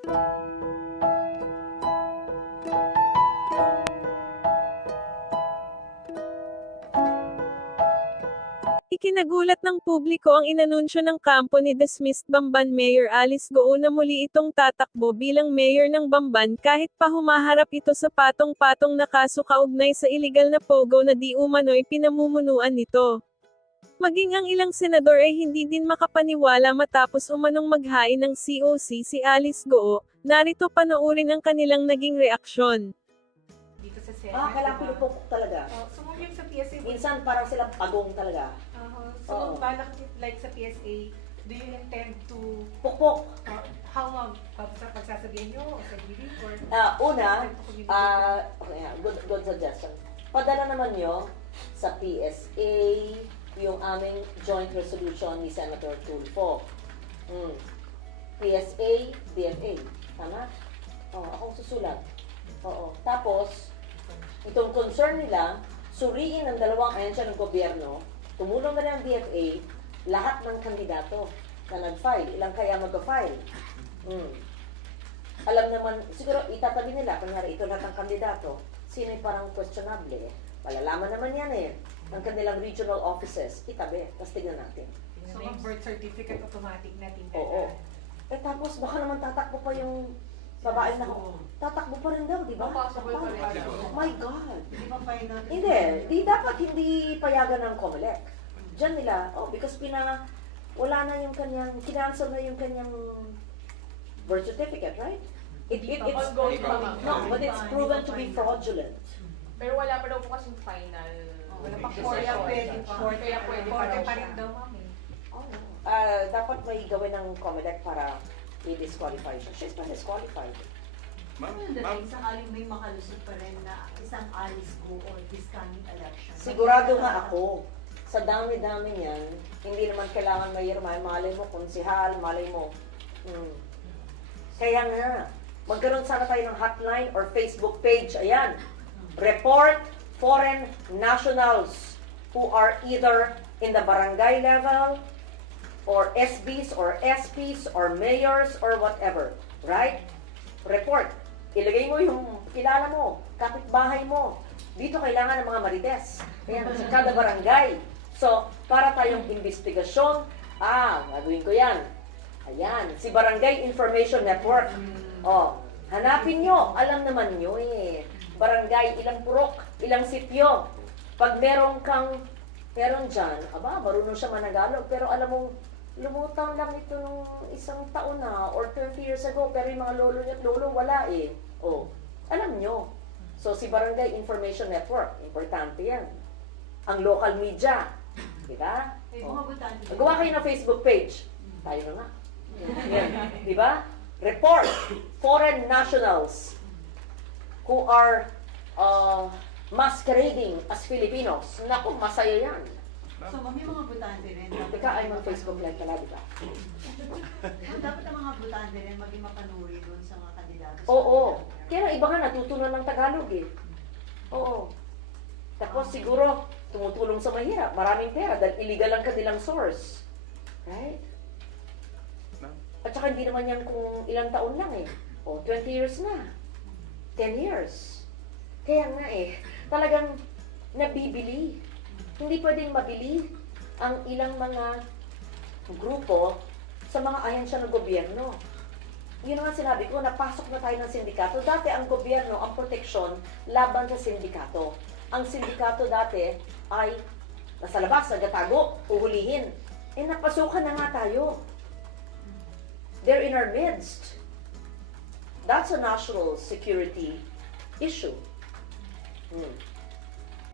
Ikinagulat ng publiko ang inanunsyo ng kampo ni dismissed Bamban Mayor Alice Goo na muli itong tatakbo bilang mayor ng Bamban kahit pa humaharap ito sa patong-patong na kaso kaugnay sa iligal na pogo na di umano'y pinamumunuan nito. Maging ang ilang senador ay hindi din makapaniwala matapos umanong maghain ng COC si Alice Goo. Narito panoorin ang kanilang naging reaksyon. Dito sa Senate. Kailangan pinupukok talaga. Sumugip sa PSA. Minsan parang silang pagong talaga. So, balak like sa PSA, do you intend to, Pukpok. how long? Sa pagsasabihin nyo o sa hearing or? Una, good suggestion. Padala naman nyo sa PSA yung aming joint resolution ni Senator Tulfo. PSA, DFA. Tama? Akong susulat. Oo. Tapos, itong concern nila, suriin ng dalawang ahensya ng gobyerno, tumulong na ng DFA, lahat ng kandidato na nag-file. Ilang kaya mag-file? Alam naman, siguro itatabi nila, kunyari ito lahat ng kandidato, sino yung parang questionable eh. Malalaman naman yan eh. Ang kanilang regional offices, itabi. Tapos tignan natin. So, ang birth certificate automatic na tingnan. Oo. Tapos baka naman tatakbo pa yung babae na tatakbo pa rin daw, di ba? Possible pa rin. Oh my God. Di ba final? Hindi. Di dapat hindi payagan ng COMELEC. Diyan nila, because wala na yung kanyang, kinansel na yung kanyang birth certificate, right? It's no, but it's proven to be fraudulent. Pero wala pa daw po kasing final. Wala pa decision. Korea pwede pa. Kaya pwede pa Korte daw pa rin siya. daw, mami. Dapat may gawin ng COMELEC para i-disqualify siya. She's been disqualified. Ma'am, Ano yung dating sakaling may makalusot pa rin na isang Alice Goo or this coming election? Sigurado nga ako, sa dami-dami niyan, hindi naman kailangan mayroon. Malay mo, konsihal, malay mo. Kaya nga, magkaroon sana tayo ng hotline or Facebook page. Ayan, report foreign nationals who are either in the barangay level, or SBs, or SPs, or mayors, or whatever. Right? Report. Ilagay mo yung kilala mo, kapitbahay mo. Dito kailangan ng mga marites. Ayan, sa kada barangay. So, para tayong investigasyon, gagawin ko yan. Ayan, si Barangay Information Network. Hanapin nyo. Alam naman nyo eh. Barangay, ilang purok, ilang sityo. Pag meron dyan, marunong siya managalog. Pero alam mong, lumutang lang ito nung isang taon na or 30 years ago, pero yung mga lolo niya at lolo, wala eh. Alam nyo. So, si Barangay Information Network, importante yan. Ang local media. Diba? Mga butante. Magawa kayo ng Facebook page. Tayo na nga. Yan. Diba? Report foreign nationals who are masquerading as Filipinos. Naku, masaya yan. So, may mga butante rin. Teka, ay mag-Facebook live pala, diba? Dapat ang mga butante rin maging mapanuri doon sa mga kandidato. Oo. Kaya iba nga natutunan ng Tagalog eh. Oo. Tapos siguro, tumutulong sa mahirap. Maraming pera dahil illegal ang kanilang source. Right? At saka hindi naman yan kung ilang taon lang eh. 20 years na. 10 years. Kaya nga eh, talagang nabibili. Hindi pwedeng mabili ang ilang mga grupo sa mga ahensya ng gobyerno. Yun nga sinabi ko, napasok na tayo ng sindikato. Dati ang gobyerno, ang proteksyon, laban sa sindikato. Ang sindikato dati ay nasa labas, nagatago, uhulihin. Napasukan na nga tayo. They're in our midst. That's a national security issue.